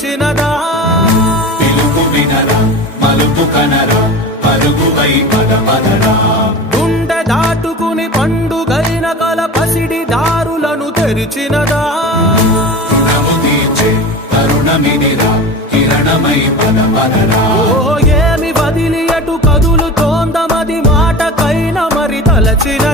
పిలిచినదా పిలుపు వినరా మలుపు కనరా పరుగువై పదపదరా గుండె దాటుకుని పండుగైన కల పసిడి దారులను తెరిచినదా రుణము తీర్చే తరుణమినిరా కిరణమై పదపదరా ఓ ఏమి వదిలి అటు కదులుతోందమది మాటకైన మరి తలచిన